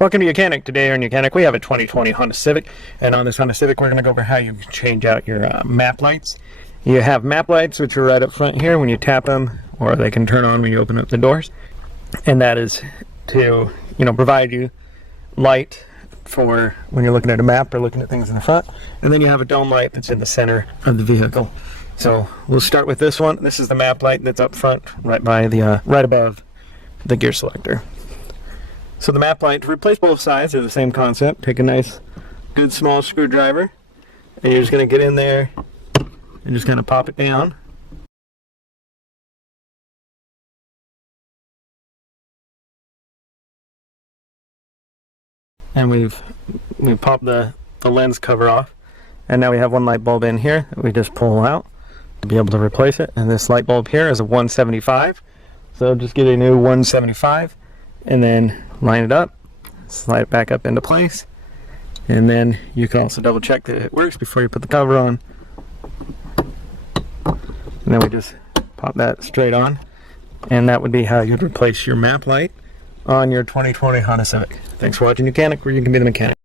Welcome to YOUCANIC. Today on YOUCANIC we have a 2020 Honda Civic, and on this Honda Civic we're going to go over how you change out your map lights. You have map lights which are right up front here when you tap them, or they can turn on when you open up the doors, and that is to provide you light for when you're looking at a map or looking at things in the front. And then you have a dome light that's in the center of the vehicle. So we'll start with this one. This is the map light that's up front, right by the right above the gear selector. So the map light, to replace both sides, are the same concept. Take a nice, good small screwdriver, and you're just going to get in there and just kind of pop it down. And we've popped the lens cover off, and now we have one light bulb in here that we just pull out to be able to replace it. And this light bulb here is a 175, so just get a new 175 and then line it up, slide it back up into place, and then you can also double check that it works before you put the cover on. And then we just pop that straight on, and that would be how you'd replace your map light on your 2020 Honda Civic. Thanks for watching YOUCANIC, where you can be the mechanic.